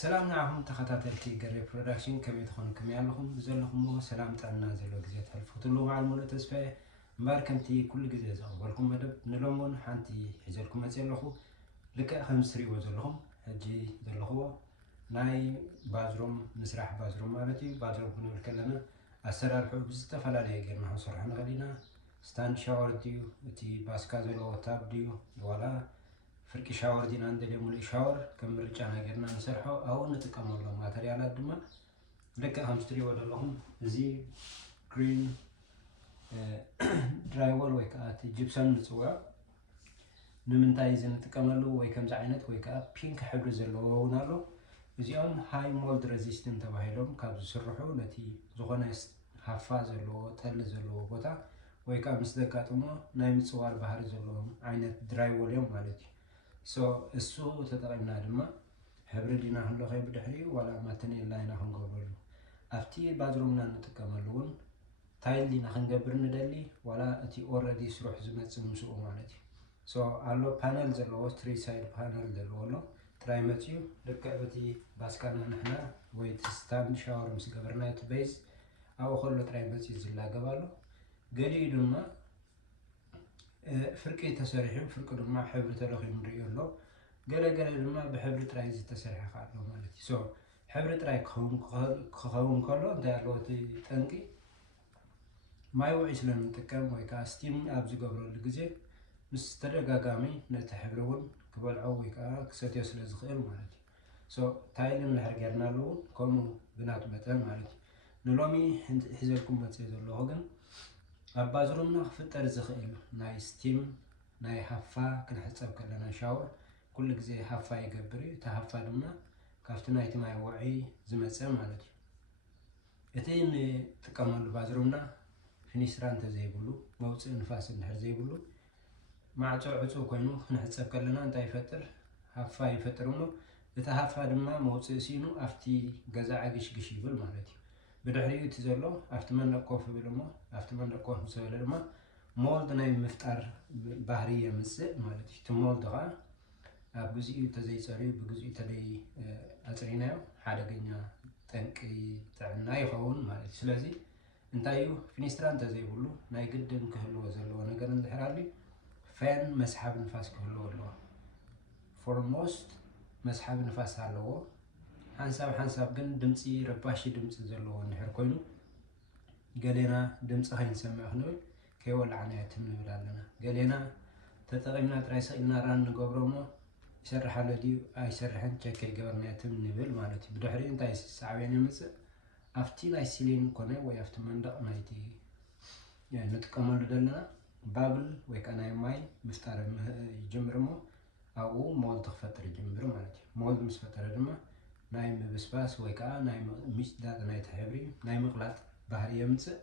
سلام نعم تخطاتلتي قريب برودكشن كم يدخلون كم يعلقهم بزلهم سلام تعنا زلوا جزيت هالفتلو مع المولى تسفى مباركمتي كل جزء زغبركم مدب نلومون حنتي حجركم أزلخو لك خمس ريو زلهم هجي زلخو ناي بازروم مسرح بازروم مالتي بازروم كنا الكلمة أسرار حب استفلا ليه جرنا صرحنا غلينا ستاند شاور ديو تي باسكا زلوا تاب ديو ولا فرق شاور دين عند اليوم شاور كم رجعنا قرنا نسرحه أو نتكمل لهم ماتريالات دم لك همستري ولا لهم زي green درايول ويكات جيبسون نسوا نمنتايز نتكملوا ويكم زعينت ويكات بينك حبر زلوا ونالو زيان هاي مولد ريزيستنت تبعهم كابز سرحوا نتي زغناس حفاز زلوا تل زلوا بوتا ويكات مصدقاتهم نايم صور بحر زلوا عينت درايول يوم مالتي السو تتقيمنا دما حبر دينا هلو خيب دحري ولا ما تنين لاينا خنقبرلو افتي بازرومنا نتكملون تايل دينا خنقبر ندلي ولا اتي already سروح زمت سمسوء مالتي علو بانل زلو 3 سايد بانل زلو تراي ماتيو لكا بتي باسكالنا نحنا ويت ستاند شاور مس قبرنايت بيز او خلو تراي ماتيو زلا قبالو قلي دما فرقي تسريحهم فرق دما حبر تلخي مريو له قال دما بحبر تراي زي تسريح خالو مالتي حبر تراي خون كله انت لوتي تنقي ما يوعيش لنا نتكلم ويكا ستيم ابز قبر الجزء مس تدغاغامي نتحبرون كبلعو ويكا كسوتيو سلازخيل مالتي تايلن لحرقرنا له كومو بنات متن مالتي نلومي حزلكم بتسيزو له غن أبازرومنا خفتر زخيل ناي ستيم ناي حفا كنحسب كلنا شاور كل جزء حفا يقبري تحفا دمنا كافتنا يتماي وعي زمتسا مالتي اتين تكمل بازرومنا فينيستران تزيبلو موصل نفاس النحر زيبلو مع عصو كوينو كنحسب كلنا انت يفتر حفا يفترمو يتحفا دمنا موصل سينو افتي غزا عقش قشيبل مالتي بدحريو تزلو افتمن نقوف بلمو افتمن نقوف مسولما مولد ناي مفتار بحريه مسد مالتي تمولد غا ابغزي تزيصري بغزي تدي اصرينايو حادغኛ ጠንቅይ تعنا يخون مالتي ስለዚህ እንታዩ ፊኒስትራን ተዘይብሉ ናይ ግድን ክህልዎ ዘለዎ ነገር እንድሕራሊ ፈን መስሓብ ንፋስ ክህልዎ ኣለዎ ፎርሞስት መስሓብ ንፋስ ኣለዎ حنساب ግን ድምጺ ረባሺ ድምጽ ዘለዎ እንድሕር ኮይኑ ገሌና ድምጽ ኸይንሰምዕ ክንብል ከይወላዕና የትምንብል ኣለና ገሌና ተጠቂምና ጥራይ ሰኢልና ራን ንገብሮሞ ይሰርሓለ ድዩ ኣይሰርሕን ቸክ ይገበርና የትምንብል ማለት እዩ ብድሕሪ እንታይ ሳዕብየን ይምጽእ አፍቲ ናይ ሲሊን ኮነ ወይ አፍቲ መንደቅ ናይቲ ንጥቀመሉ ዘለና ባብል ወይ ከናይ ማይ ምፍጣር ይጀምርሞ አው ሞልት ተፈጠረ ይጀምር ማለት እዩ ሞልት ምስፈጠረ ድማ ናይ ምብስባስ ወይ ከዓ ናይ ሚስዳድ ናይ ተሕብሪ ናይ መቅላጥ ባህሪ የምጽእ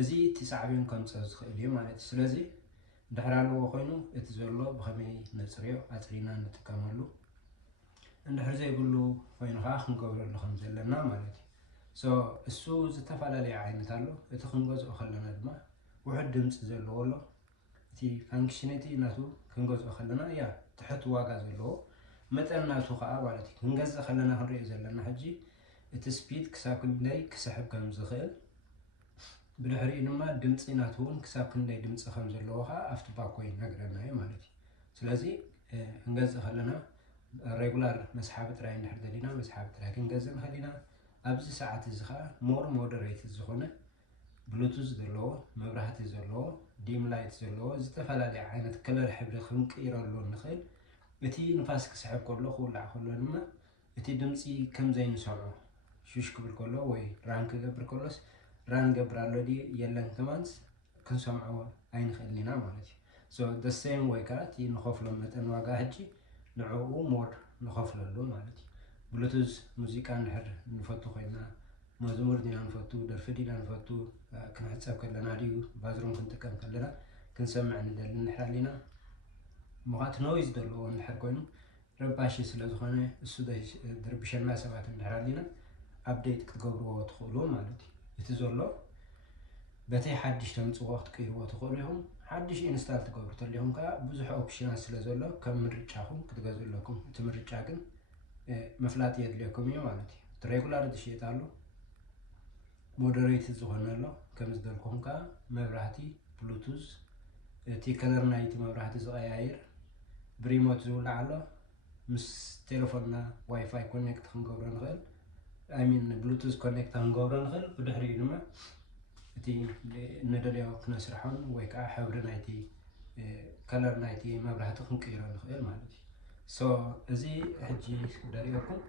እዚ ትሳዕብን ከምጽእ ዝኽእል እዩ ማለት ስለዚ ድሕራለዎ ኮይኑ እቲ ዘሎ ብኸመይ ነጽሪዮ አጽሪና ንጥቀመሉ እንድሕር ዘይብሉ ኮይኑ ከዓ ክንገብረሉ ከም ዘለና ማለት እዩ እሱ ዝተፋላለየ ዓይነት ኣሎ እቲ ክንገዝኦ ከለና ድማ ውሕድ ድምጽ ዘለዎ ኣሎ እቲ ፋንክሽናሊቲ ናቱ ክንገዝኦ ከለና ያ ትሕት ዋጋ ዘለዎ መጠን ናቱ ከዓ ማለት እዩ ክንገዝእ ከለና ክንሪኦ ዘለና ሕጂ እቲ ስፒድ ክሳብ ክንደይ ክስሕብ ከም ዝኽእል ብድሕሪኡ ድማ ድምጽ ናቱ እውን ክሳብ ክንደይ ድምጽ ከም ዘለዎ ከዓ ኣብቲ ባኮ ይነግረና እዩ ማለት እዩ ስለዚ ክንገዝእ ከለና ሬጉላር መስሓብ ጥራይ እንድሕር ደሊና መስሓብ ጥራይ ክንገዝእ ንኽእል ኢና ኣብዚ ሰዓት እዚ ከዓ ሞር ሞደሬት ዝኾነ ብሉቱዝ ዘለዎ መብራህቲ ዘለዎ ዲም ላይት ዘለዎ ዝተፈላለየ ዓይነት ከለር ሕብሪ ክንቅይረሉ ንኽእል እቲ ንፋስ ክስሕብ ከሎ ክውላዕ ከሎ ድማ እቲ ድምጺ ከም ዘይንሰምዖ ሽሽ ክብል ከሎ ወይ ራን ክገብር ከሎስ ራን ገብራሎ ዲ የለን ከማንስ ክንሰምዖ ኣይንኽእልን ኢና ማለት እዩ the same way ከዓ እቲ ንኸፍሎ መጠን ዋጋ ሕጂ ንዕኡ ሞር ንኸፍለሉ ማለት እዩ ብሉቱዝ ሙዚቃ እንድሕር ንፈቱ ኮይና መዝሙር ዲና ንፈቱ ደርፊ ዲና ንፈቱ ክንሕፀብ ከለና ድዩ ባዝሮም ክንጥቀም ከለና ክንሰምዕ ንደሊ እንድሕር ኢና ምዃት ኖይዝ ዘለዎ እንድሕር ኮይኑ ረባሺ ስለ ዝኾነ እሱ ድርብሸና ሰባት እንድሕር ኢና ኣፕዴት ክትገብርዎ ትኽእሉ ማለት እዩ እቲ ዘሎ በተይ ሓድሽ ተምጽኦ ክትቀይርዎ ትኽእሉ ኢኹም ሓድሽ ኢንስታል ትገብሩ ተለይኹም ከዓ ብዙሕ ኦፕሽናት ስለ ዘሎ ከም ምርጫኹም ክትገዝኡ ኣለኩም እቲ ምርጫ ግን መፍላጥ የድልየኩም እዩ ማለት እዩ ትሬጉላር ትሽየጣሉ ሞዴሬት ዝኾነ ኣሎ ከም ዝደልኩም ካ መብራህቲ ብሉቱዝ እቲ ከለር ናይቲ መብራህቲ ዝቀያይር ብሪሞት ዝውላዕ ኣሎ ምስ ቴሌፎንና ዋይፋይ ኮኔክት ክንገብሮ ንኽእል ሚን ብሉቱዝ ኮኔክት ክንገብሮ ንኽእል ብድሕሪኡ ድማ እቲ እንደልዮ ክነስርሖን ወይ ከዓ ሕብሪ ናይቲ ከለር ናይቲ መብራህቲ ክንቅይሮ ንኽእል ማለት እዩ ሶ እዚ ሕጂ ደሪአኩም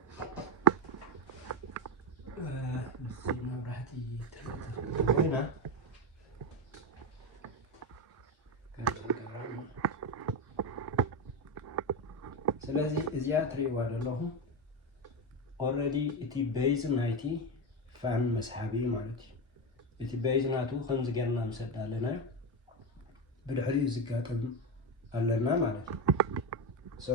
እዚ መብራህቲ ኮይና ስለዚ እዚኣ ትሪእዋ ዘለኹም ኦልሬዲ እቲ ቤዝ ናይቲ ፋን መስሓቢ ማለት እዩ እቲ ቤዝ ናቱ ከምዚ ጌርና ምሰድ ኣለና ብድሕሪኡ ዝጋጠም ኣለና ማለት እዩ ሶ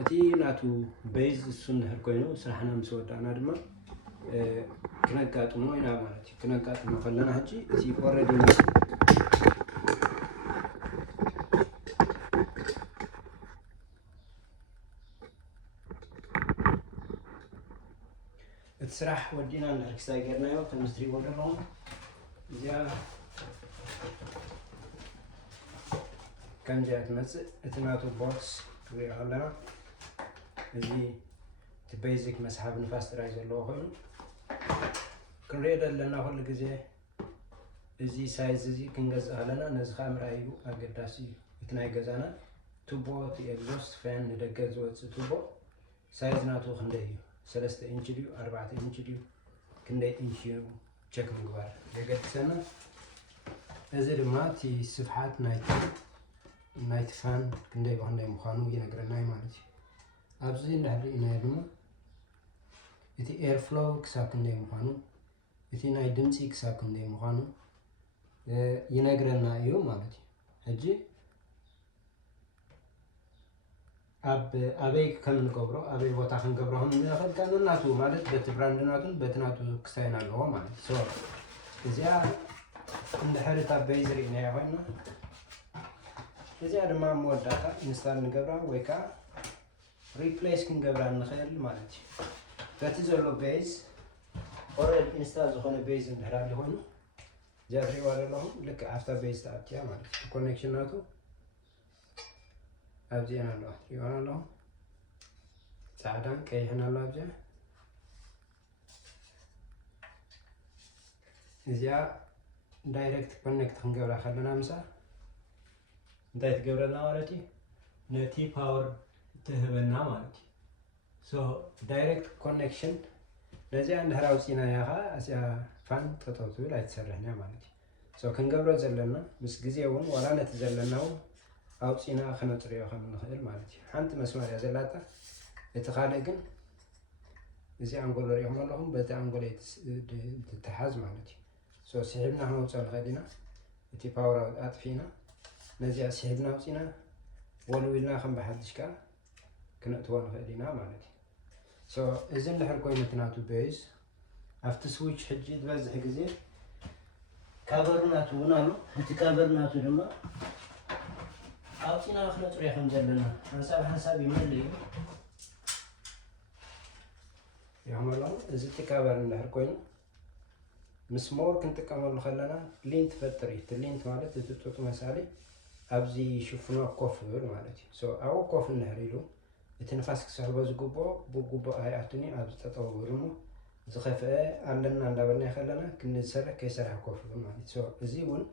እቲ ናቱ ቤዝ እሱ እንድሕር ኮይኑ ስራሕና ምስ ወዳእና ድማ ክነጋጥሞ ኢና ማለት እዩ ክነጋጥሞ ከለና ሕጂ እቲ ኦልሬዲ እቲ ስራሕ ወዲና እንድሕር ክሳይ ጌርናዮ ከምዚ ትሪእዎ ዘለኹም እዚኣ ከምዚኣ ትመፅእ እቲ ናቱ ቦክስ ንሪኦ ኣለና እዚ እቲ ቤዚክ መስሓቢ ንፋስ ጥራይ ዘለዎ ኮይኑ ክንሪኦ ዘለና ኩሉ ግዜ እዚ ሳይዝ እዚ ክንገዝእ ከለና ነዚ ከዓ ምርኣይ እዩ ኣገዳሲ እዩ እቲ ናይ ገዛና ቱቦ እቲ ኤግዞስት ፋን ንደገ ዝወፅእ ቱቦ ሳይዝ ናቱ ክንደይ እዩ 3 ኢንች ድዩ 4 ኢንች ድዩ ክንደይ ኢንች እዩ ቸክ ምግባር የገድሰና እዚ ድማ እቲ ስፍሓት ናይቲ ፋን ክንደይ ብክንደይ ምዃኑ ይነግረና ማለት እዩ ኣብዚ እንድሕር ርኢናዮ ድማ እቲ ኤር ፍሎው ክሳብ ክንደይ ምዃኑ እቲ ናይ ድምፂ ክሳብ ክንደይ ምዃኑ ይነግረና እዩ ማለት እዩ ሕጂ ኣበይ ከም ንገብሮ ኣበይ ቦታ ክንገብሮ ከም ንኽእል ከንናቱ ማለት በቲ ብራንድ ናቱን በቲ ናቱ ክሳይን ኣለዎ ማለት ሶ እዚኣ እንድሕር እታ ቤዝ ርኢናያ ኮይና እዚኣ ድማ መወዳእታ ኢንስታል ንገብራ ወይ ከዓ ሪፕሌስ ክንገብራ ንኽእል ማለት እዩ በቲ ዘሎ ቤዝ ኦልሬዲ ኢንስታል ዝኾነ ቤዝ እንድሕር ኣሎ ኮይኑ እዚኣ ትሪእዋ ዘለኹም ልክ ኣፍታ ቤዝ ተኣትያ ማለት እዩ ኮኔክሽን ናቱ ኣብዚአን ኣለዋ ትሪእዋ ኣለኹም ፃዕዳን ቀይሕን ኣሎ ኣብዚኣ እዚኣ ዳይሬክት ኮኔክት ክንገብራ ከለና ምሳ እንታይ ትገብረና ማለት እዩ ነቲ ፓወር ትህበና ማለት እዩ ሶ ዳይሬክት ኮኔክሽን ነዚኣ እንድሕር ኣውፂናያ ከዓ እዚኣ ፋን ጠጠው ትብል ኣይትሰርሕን እያ ማለት እዩ ሶ ክንገብሮ ዘለና ምስ ግዜ እውን ዋላ ነቲ ዘለና እውን ኣውፂና ክነፅርዮ ከም ንኽእል ማለት እዩ ሓንቲ መስመር እያ ዘላታ እቲ ካልእ ግን እዚ ኣንጎሎ ሪኢኹም ኣለኹም በቲ ኣንጎሎ ትተሓዝ ማለት እዩ ሶ ስሒብና ክነውፅኦ ንኽእል ኢና እቲ ፓወር ኣጥፊና ነዚኣ ስሒብና ኣውፂና ወልዊልና ከም ብሓድሽ ከዓ ክነእትዎ ንኽእል ኢና ማለት እዩ ሶ እዚ እንድሕር ኮይኑ እቲ ናቱ ቤዝ ኣብቲ ስዊች ሕጂ ዝበዝሕ ግዜ ካቨር ናቱ እውን ኣሎ እቲ ካቨር ናቱ ድማ ኣውፂና ክነፅርዮ ከም ዘለና ሓንሳብ ይመል እዩ ይኹም ኣለኹ እዚ እቲ ካቨር እንድሕር ኮይኑ ምስ ሞር ክንጥቀመሉ ከለና ሊንት ትፈጥር እዩ እቲ ሊንት ማለት እቲ ጡጥ መሳሊ ኣብዚ ሽፍኖ ኮፍ ዝብል ማለት እዩ ሶ ኣብኡ ኮፍ እንድሕር ኢሉ እቲ ንፋስ ክስሕቦ ዝግብኦ ብግቡእ ኣይኣቱኒ ኣብዚ ጠጠው ብሉ እሞ ዝኸፍአ ኣለና እንዳበልና ከለና ክንሰርሕ ከይሰርሐ ኮፍ ይብል ማለት እዩ ሶ እዚ እውን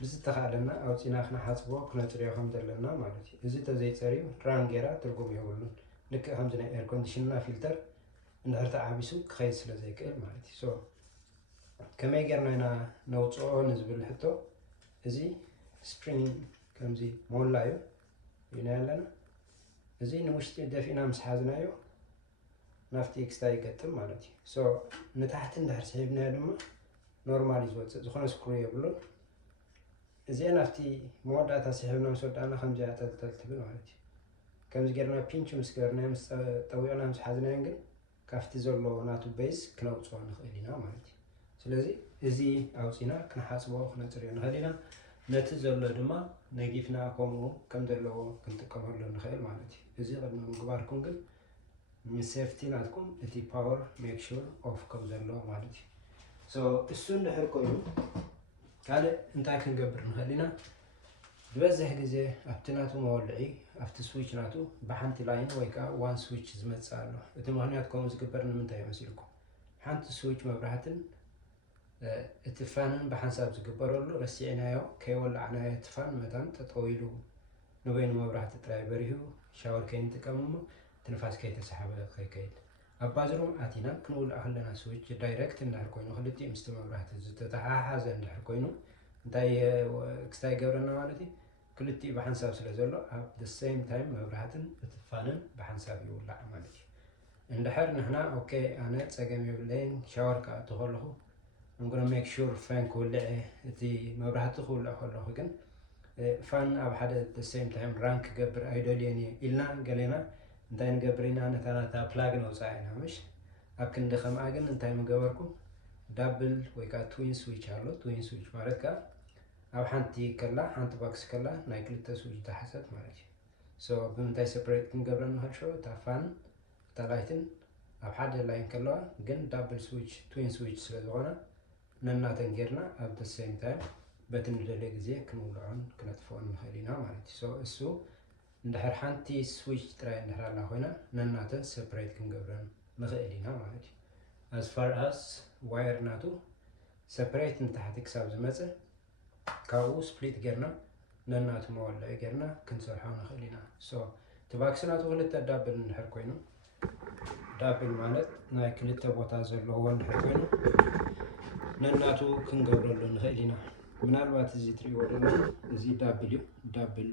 ብዝተኻእለና ኣውፂና ክነሓፅቦ ክነፅርዮ ከም ዘለና ማለት እዩ እዚ ተዘይፀርዩ ራን ጌራ ትርጉም የብሉን ልክዕ ከምዚ ናይ ኤር ኮንዲሽንና ፊልተር እንድሕር ተዓቢሱ ክኸይድ ስለ ዘይክእል ማለት እዩ ሶ ከመይ ጌርና ኢና ነውፅኦ ንዝብል ሕቶ እዚ ስፕሪንግ ከምዚ ሞላ እዩ ኢና ኣለና እዚ ንውሽጢ ደፊእና ምስ ሓዝናዮ ናፍቲ ኤክስታ ይገጥም ማለት እዩ ሶ ንታሕቲ እንድሕር ስሒብናዮ ድማ ኖርማል ዝወፅእ ዝኾነ ስክሩ የብሉን እዚኣ ናፍቲ መወዳእታ ስሒብና ምስ ወዳእና ከምዚኣ ጠልጠል ትብል ማለት እዩ ከምዚ ጌርና ፒንች ምስ ገበርናዮ ምስ ጠዊዕና ምስ ሓዝናዮ ግን ካብቲ ዘሎ ናቱ ቤዝ ክነውፅኦ ንኽእል ኢና ማለት እዩ ስለዚህ እዚ ኣውፂና ክንሓስቦ ክነፅርዮ ንኽእል ኢና ነቲ ዘሎ ድማ ነጊፍና ከምኡ ከም ዘለዎ ክንጥቀመሉ ንኽእል ማለት እዩ እዚ ቅድሚ ምግባርኩም ግን ምስ ሴፍቲ ናትኩም እቲ ፓወር ሜክ ሹር ኦፍ ከም ዘለዎ ማለት እዩ እሱ እንድሕር ኮይኑ ካልእ እንታይ ክንገብር ንኽእል ኢና ዝበዝሕ ግዜ ኣብቲ ናቱ መወልዒ ኣብቲ ስዊች ናቱ ብሓንቲ ላይን ወይ ከዓ ዋን ስዊች ዝመፅእ ኣሎ እቲ ምክንያት ከምኡ ዝግበር ንምንታይ ይመስልኩም ሓንቲ ስዊች መብራህትን እቲ ፋንን ብሓንሳብ ዝግበረሉ ረሲዕናዮ ከይወላዕናዮ እቲ ፋን መታን ጠጠው ኢሉ ንበይኑ መብራህቲ ጥራይ በሪሁ ሻወር ከይንጥቀም እሞ ትንፋስ ከይተሰሓበ ከይከይድ ኣብ ባዝሩም ኣቲና ክንውልዕ ከለና ስዊች ዳይረክት እንድሕር ኮይኑ ክልቲኡ ምስቲ መብራህቲ ዝተተሓሓዘ እንድሕር ኮይኑ እንታይ ክስታይ ይገብረና ማለት እዩ ክልቲኡ ብሓንሳብ ስለ ዘሎ ኣብ the same time መብራህትን እቲ ፋንን ብሓንሳብ ይውላዕ ማለት እዩ እንድሕር ንሕና ኦኬ ኣነ ፀገም የብለይን ሻወር ክኣቱ ከለኹ I'm gonna make sure ፋን ክውልዕ እቲ መብራህቲ ክውልዕ ከለኹ ግን ፋን ኣብ ሓደ the same time ራን ክገብር ኣይደልየን ኢልና ገሌና እንታይ ንገብር ኢና ነታ ፕላግ ነውፃእ ኢና ምሽ ኣብ ክንዲ ከምኣ ግን እንታይ ምገበርኩም ዳብል ወይ ከዓ ትዊን ስዊች ኣሎ ትዊን ስዊች ማለት ከዓ ኣብ ሓንቲ ከላ ሓንቲ ባክስ ከላ ናይ ክልተ ስዊች ተሓሰት ማለት እዩ ብምንታይ ሰፕሬት ክንገብረን ንኽእል ሾ እታ ፋን እታ ላይትን ኣብ ሓደ ላይን ከለዋ ግን ዳብል ስዊች ትዊን ስዊች ስለ ዝኾነ ነናተን ጌርና ኣብ the same time በቲ ንደለየ ግዜ ክንውልዖን ክነጥፍኦን ንኽእል ኢና ማለት እዩ እሱ እንድሕር ሓንቲ ስዊች ጥራይ እንድሕር ኣላ ኮይና ነናተን ሰፕሬት ክንገብረን ንኽእል ኢና ማለት እዩ as far as ዋየር ናቱ ሰፕሬት ንታሕቲ ክሳብ ዝመፅእ ካብኡ ስፕሊት ጌርና ነናቱ መወልዒ ጌርና ክንሰርሖ ንኽእል ኢና እቲ ባክስ ናቱ ክልተ ዳብል እንድሕር ኮይኑ ዳብል ማለት ናይ ክልተ ቦታ ዘለዎ እንድሕር ኮይኑ ነናቱ ክንገብረሉ ንኽእል ኢና ምናልባት እዚ ትሪእዎ ድማ እዚ ዳብል እዩ ዳብል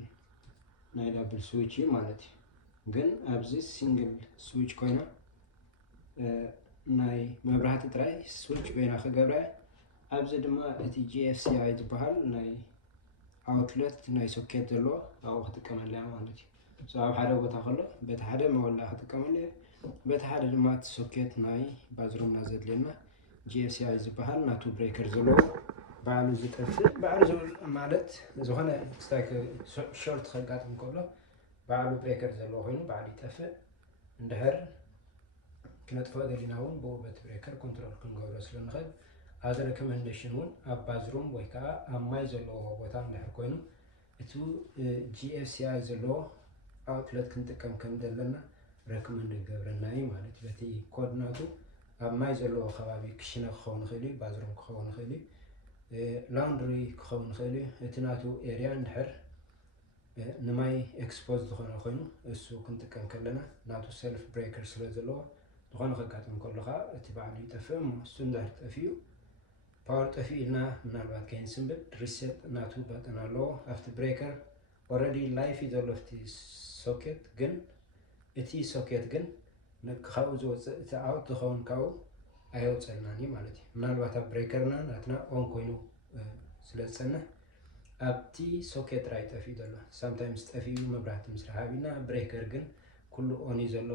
ናይ ዳብል ስዊች እዩ ማለት እዩ ግን ኣብዚ ሲንግል ስዊች ኮይና ናይ መብራህቲ ጥራይ ስዊች ኮይና ክገብራ ኣብዚ ድማ እቲ GFCI ዝበሃል ናይ ኣውትሌት ናይ ሶኬት ዘለዎ ኣብኡ ክጥቀመላ ማለት እዩ ኣብ ሓደ ቦታ ከሎ በቲ ሓደ መወላዕ ክጥቀመሉ በቲ ሓደ ድማ እቲ ሶኬት ናይ ባዝሩምና ዘድልየና GFCI ዝበሃል ናቱ ብሬከር ዘለዎ ባዕሉ ዝጠፍእ ባዕሉ ማለት ዝኾነ ስታይክ ሾርት ከጋጥም ከሎ ባዕሉ ብሬከር ዘለዎ ኮይኑ ባዕሉ ይጠፍእ እንድሕር ክነጥፍኦ ገሊና እውን ብኡ በቲ ብሬከር ኮንትሮል ክንገብሮ ስለ ንኽእል as a recommendation እውን ኣብ ባዝሩም ወይ ከዓ ኣብ ማይ ዘለዎ ቦታ እንድሕር ኮይኑ እቲ GFCI ዘለዎ ኣውትሌት ክንጥቀም ከም ዘለና ረኮመንድ ይገብረና እዩ ማለት እዩ በቲ ኮድ ናቱ ኣብ ማይ ዘለዎ ከባቢ ክሽነ ክኸውን ይኽእል እዩ ባዝሩም ክኸውን ይኽእል እዩ ላውንድሪ ክኸውን ይኽእል እዩ እቲ ናቱ ኤርያ እንድሕር ንማይ ኤክስፖዝ ዝኾነ ኮይኑ እሱ ክንጥቀም ከለና ናቱ ሰልፍ ብሬከር ስለ ዘለዎ ዝኾነ ከጋጥም ከለኻ እቲ ባዕሉ ይጠፍእ እሞ እሱ እንድሕር ጠፊኡ ፓወር ጠፊኡ ኢልና ምናልባት ከይንስንብድ ሪሴት ናቱ ባጠና ኣለዎ ኣብቲ ብሬከር ኦልሬዲ ላይፍ እዩ ዘሎ ኣብቲ ሶኬት ግን እቲ ሶኬት ግን ካብኡ ዝወፅእ እቲ ኣውት ዝኸውን ካብኡ ኣይወፀልናን እዩ ማለት እዩ ምናልባት ኣብ ብሬከርና ናትና ኦን ኮይኑ ስለ ዝፀንሕ ኣብቲ ሶኬት ጥራይ ጠፊኡ ዘሎ ሳምታይምስ ጠፊኡ መብራህቲ ምስ ረሃቢና ብሬከር ግን ኩሉ ኦን እዩ ዘሎ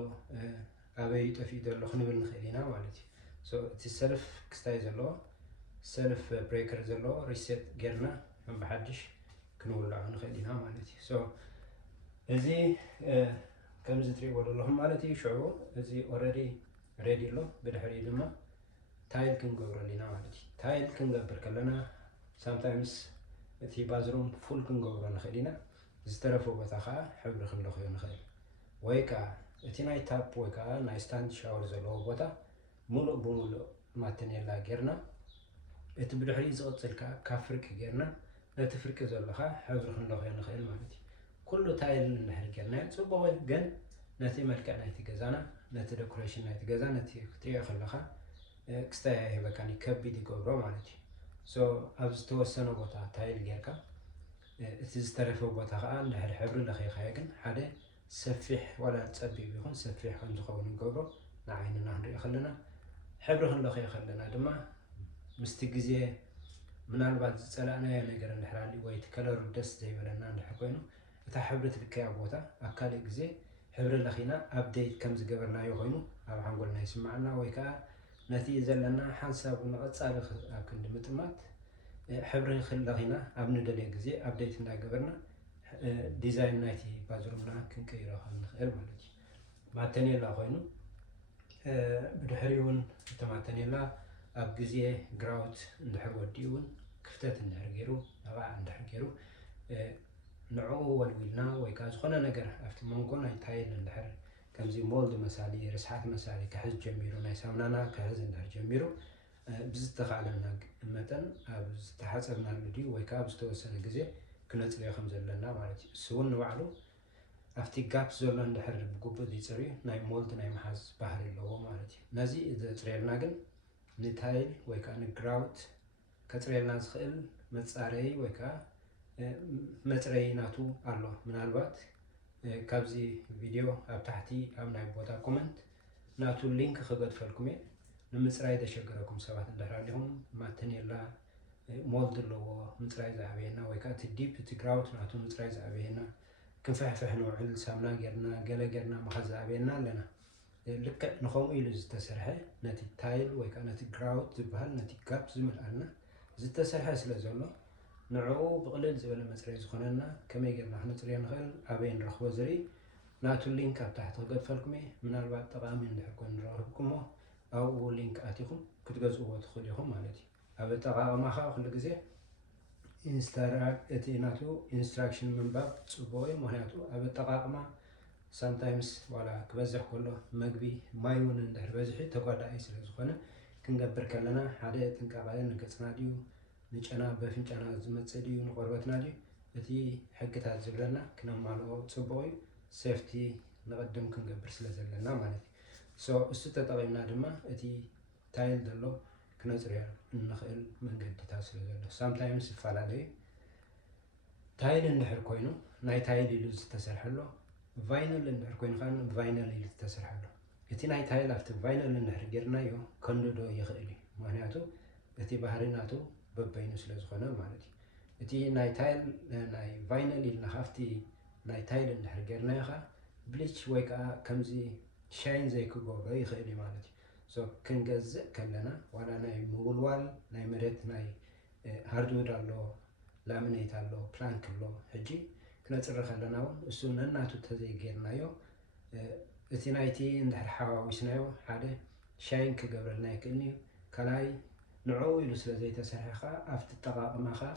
ኣበይ ጠፊኡ ዘሎ ክንብል ንኽእል ኢና ማለት እዩ እቲ ሰልፍ ክስታይ ዘለዎ ሰልፍ ብሬከር ዘለዎ ሪሴት ጌርና ብሓድሽ ክንውልዖ ንኽእል ኢና ማለት እዩ እዚ ከምዚ ትሪእዎ ዘለኹም ማለት እዩ ሽዑ እዚ ኦልሬዲ ሬዲ ኣሎ ብድሕሪኡ ድማ ታይል ክንገብረሉ ኢና ማለት እዩ ታይል ክንገብር ከለና ሳምታይምስ እቲ ባዝሩም ፉል ክንገብሮ ንኽእል ኢና ዝተረፈ ቦታ ከዓ ሕብሪ ክንለኽዮ ንኽእል ወይ ከዓ እቲ ናይ ታፕ ወይ ከዓ ናይ ስታንድ ሻወር ዘለዎ ቦታ ሙሉእ ብሙሉእ ማተኔላ ጌርና እቲ ብድሕሪኡ ዝቕፅል ከዓ ካብ ፍርቂ ጌርና ነቲ ፍርቂ ዘለካ ሕብሪ ክንለኽዮ ንኽእል ማለት እዩ ኩሉ ታይል እንድሕር ጌርናዮ ፅቡቕ ግን ነቲ መልክዕ ናይቲ ገዛና ነቲ ዴኮሬሽን ናይቲ ገዛ ነቲ ክትሪኦ ከለካ ክስታይ ኣይህበካን ከቢድ ይገብሮ ማለት እዩ ኣብ ዝተወሰነ ቦታ ታይል ጌርካ እቲ ዝተረፈ ቦታ ከዓ እንድሕር ሕብሪ ለኺኻዮ ግን ሓደ ሰፊሕ ዋላ ፀቢብ ይኹን ሰፊሕ ከም ዝኸውን ይገብሮ ንዓይንና ክንሪኦ ከለና ሕብሪ ክንለኽዮ ከለና ድማ ምስቲ ግዜ ምናልባት ዝፀላእናዮ ነገር እንድሕር ሃልዩ ወይ እቲ ከለሩ ደስ ዘይበለና እንድሕር ኮይኑ እታ ሕብሪ ትልከያ ቦታ ኣብ ካልእ ግዜ ሕብሪ ለኺና ኣፕዴት ከም ዝገበርናዮ ኮይኑ ኣብ ሓንጎልና ይስማዓና ወይ ከዓ ነቲ ዘለና ሓንሳብ ንቐጻሊ ኣብ ክንዲ ምጥማት ሕብሪ ክለኺና ኣብ ንደልየ ግዜ ኣብዴት እንዳገበርና ዲዛይን ናይቲ ባዝሩምና ክንቀይሮ ከም ንኽእል ማለት እዩ። ማተኔላ ኮይኑ ብድሕሪ እውን እቲ ማተኔላ ኣብ ግዜ ግራውት እንድሕር ወዲኡ እውን ክፍተት እንድሕር ገይሩ ነቓ እንድሕር ገይሩ ንዕኡ ወልዊልና ወይ ከዓ ዝኾነ ነገር ኣብቲ መንጎ ናይ ታይል እንድሕር ከምዚ ሞልድ መሳሊ ርስሓት መሳሊ ክሕዝ ጀሚሩ ናይ ሳሙናና ክሕዝ እንድሕር ጀሚሩ ብዝተኻእለና መጠን ኣብ ዝተሓፀብናሉ ድዩ ወይ ከዓ ብዝተወሰነ ግዜ ክነፅርዮ ከም ዘለና ማለት እዩ። እሱ እውን ንባዕሉ ኣብቲ ጋፕ ዘሎ እንድሕር ብግቡእ ዘይፀርዩ ናይ ሞልድ ናይ ምሓዝ ባህሪ ኣለዎ ማለት እዩ። ነዚ ዘፅርየልና ግን ንታይል ወይ ከዓ ንግራውት ከፅርየልና ዝኽእል መፃረይ ወይ ከዓ መፅረይ ናቱ ኣሎ። ምናልባት ካብዚ ቪድዮ ኣብ ታሕቲ ኣብ ናይ ቦታ ኮመንት ናቱ ሊንክ ክገድፈልኩም እየ። ንምፅራይ ተሸገረኩም ሰባት እንድሕር ኣለኹም ማተኔላ ሞልድ ኣለዎ ምፅራይ ዝዓበየና ወይ ከዓ እቲ ዲፕ እቲ ግራውት ናቱ ምፅራይ ዝዓበየና ክንፍሕፍሕ ንውዕል ሳሙና ጌርና ገለ ጌርና መኸዝ ዝዓበየና ኣለና። ልክዕ ንከምኡ ኢሉ ዝተሰርሐ ነቲ ታይል ወይ ከዓ ነቲ ግራውት ዝበሃል ነቲ ጋፕ ዝምልአልና ዝተሰርሐ ስለ ዘሎ ንዕኡ ብቕልል ዝበለ መፅረይ ዝኾነና ከመይ ጌርና ክነፅርዮ ንኽእል ኣበይ ንረኽቦ ዝርኢ ናቱ ሊንክ ኣብ ታሕቲ ክገድፈልኩም እየ። ምናልባት ጠቓሚ እንድሕር ኮይኑ ንረኽብኩሞ ኣብኡ ሊንክ ኣቲኹም ክትገዝእዎ ትኽእሉ ኢኹም ማለት እዩ። ኣብ ኣጠቓቕማ ከዓ ኩሉ ግዜ እቲ ናቱ ኢንስትራክሽን ምንባብ ፅቡቅ እዩ። ምክንያቱ ኣብ ኣጠቓቕማ ሳምታይምስ ዋላ ክበዝሕ ከሎ መግቢ ማይ እውን እንድሕር በዝሒ ተጓዳኢ ስለ ዝኾነ ክንገብር ከለና ሓደ ጥንቃቐ ንገፅና ድዩ ንጨና በፍንጫና ዝመፅእ ድዩ ንቆርበትና ድዩ እቲ ሕግታት ዝብለና ክነማልኦ ፅቡቅ እዩ። ሴፍቲ ንቅድም ክንገብር ስለ ዘለና ማለት እዩ። እሱ ተጠቒምና ድማ እቲ ታይል ዘሎ ክነፅርዮ እንኽእል መንገድታት ስለ ዘሎ ሳምታይምስ ይፈላለዩ ታይል እንድሕር ኮይኑ ናይ ታይል ኢሉ ዝተሰርሐሎ ቫይነል እንድሕር ኮይኑ ከዓ ቫይነል ኢሉ ዝተሰርሐሎ እቲ ናይ ታይል ኣብቲ ቫይነል እንድሕር ጌርናዮ ከንድዶ ይኽእል እዩ። ምክንያቱ እቲ ባህሪ ናቱ በበይኑ ስለ ዝኾነ ማለት እዩ። እቲ ናይ ታይል ናይ ቫይነል ኢልና ካብቲ ናይ ታይል እንድሕር ጌርናዮ ከዓ ብሊች ወይ ከዓ ከምዚ ሻይን ዘይክገብሮ ይኽእል እዩ ማለት እዩ። ክንገዝእ ከለና ዋላ ናይ ምውልዋል ናይ መሬት ናይ ሃርድውድ ኣሎ ላሚኔት ኣሎ ፕላንክ ኣሎ ሕጂ ክነፅሪ ከለና እውን እሱ ነናቱ ተዘይጌርናዮ እቲ ናይቲ እንድሕር ሓዋዊስናዮ ሓደ ሻይን ክገብረልና ይክእልኒ ካልኣይ ንዕኡ ኢሉ ስለ ዘይተሰርሐ ከዓ ኣብቲ ጠቓቕማ ከዓ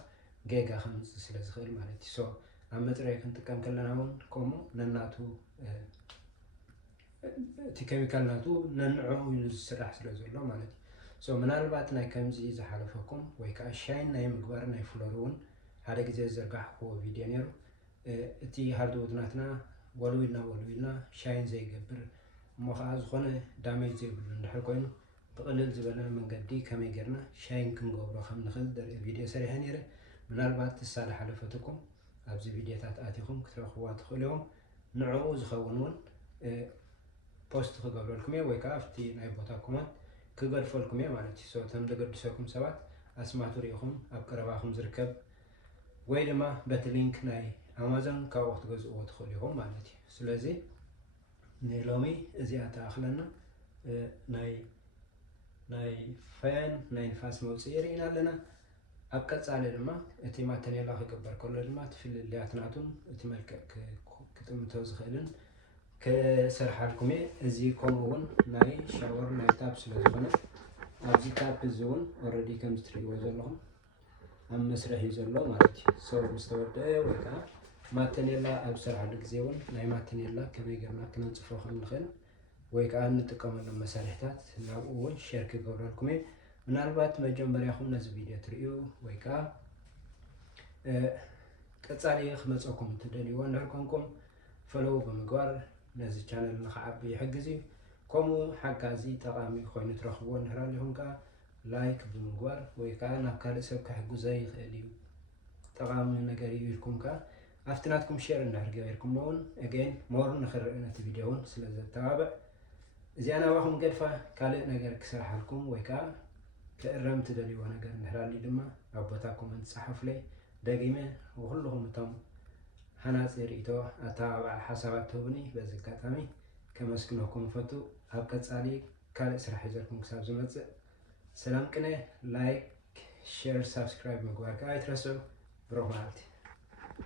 ጌጋ ከምፅእ ስለ ዝኽእል ማለት እዩ። ኣብ መፅረይ ክንጥቀም ከለና እውን ከምኡ ነናቱ እቲ ኬሚካል ናቱ ነንዕኡ ኢሉ ዝስራሕ ስለ ዘሎ ማለት እዩ። ምናልባት ናይ ከምዚ ዝሓለፈኩም ወይ ከዓ ሻይን ናይ ምግባር ናይ ፍሎር እውን ሓደ ግዜ ዝዘርጋሕክዎ ቪድዮ ነይሩ። እቲ ሃርድውድ ናትና ወልዊልና ሻይን ዘይገብር እሞ ከዓ ዝኾነ ዳሜጅ ዘይብሉ እንድሕር ኮይኑ ብቕልል ዝበለ መንገዲ ከመይ ጌርና ሻይን ክንገብሮ ከም ንኽእል ዘርኢ ቪድዮ ሰሪሐ ነይረ። ምናልባት እሳ ዝሓለፈትኩም ኣብዚ ቪድዮታት ኣቲኹም ክትረኽብዋ ትኽእሉ ኢኹም። ንዕኡ ዝኸውን እውን ፖስት ክገብረልኩም እየ ወይ ከዓ ኣብቲ ናይ ቦታ ኮመንት ክገድፈልኩም እየ ማለት እዩ። እቶም ዘገድሰኩም ሰባት ኣስማቱ ሪኢኹም ኣብ ቀረባኹም ዝርከብ ወይ ድማ በቲ ሊንክ ናይ ኣማዞን ካብኡ ክትገዝእዎ ትኽእሉ ኢኹም ማለት እዩ። ስለዚ ንሎሚ እዚኣ ተኣኽለና ናይ ፈያን ናይ ንፋስ መውፅኢ ርኢና ኣለና። ኣብ ቀፃሊ ድማ እቲ ማተኔላ ክግበር ከሎ ድማ እቲ ፍልልያት ናቱን እቲ መልክዕ ክጥምቶ ዝኽእልን ክሰርሓልኩም እየ። እዚ ከምኡ እውን ናይ ሻወር ናይ ታፕ ስለ ዝኾነ ኣብዚ ታፕ እዚ እውን ኦልሬዲ ከም ትሪእዎ ዘለኹም ኣብ መስርሕ እዩ ዘሎ ማለት እዩ። ምስ ተወድአ ወይ ከዓ ማተኔላ ኣብ ዝሰርሓሉ ግዜ እውን ናይ ማተኔላ ከመይ ጌርና ክነንፅፎ ከም ንኽእል ወይ ከዓ እንጥቀመሎም መሳርሕታት ናብኡ እውን ሼር ክገብረልኩም እየ። ምናልባት መጀመርያኹም ነዚ ቪድዮ ትርእዩ ወይ ከዓ ቀፃሊ ክመፀኩም ትደልይዎ እንድሕር ኮንኩም ፈሎው ብምግባር ነዚ ቻነል ንክዓቢ ይሕግዝ እዩ። ከምኡ ሓጋዚ ጠቓሚ ኮይኑ ትረኽብዎ እንድሕር ኣለኹም ከዓ ላይክ ብምግባር ወይ ከዓ ናብ ካልእ ሰብ ክሕግዞ ይኽእል እዩ ጠቓሚ ነገር እዩ ኢልኩም ከዓ ኣብቲ ናትኩም ሼር እንድሕር ገበርኩሞ እውን ኣገይን ሞር ንኽርአ ነቲ ቪድዮ እውን ስለ ዘተባብዕ እዚኣ ናባኹም ገድፋ ካልእ ነገር ክሰርሓልኩም ወይ ከዓ ክእረም ትደልይዎ ነገር እንድሕር ኣልዩ ድማ ኣብ ቦታ ኮመንት ፃሓፉለይ ደጊመ ኩልኹም እቶም ሃናፂ ርእቶ ኣተባብዓ ሓሳባት ትህቡኒ በዚ ኣጋጣሚ ከመስግነኩም ፈቱ። ኣብ ቀፃሊ ካልእ ስራሕ ሒዘልኩም ክሳብ ዝመፅእ ሰላም ቅነ ላይክ ሼር ሳብስክራይብ ምግባርካ ኣይትረስዑ ብሩኽ መዓልቲ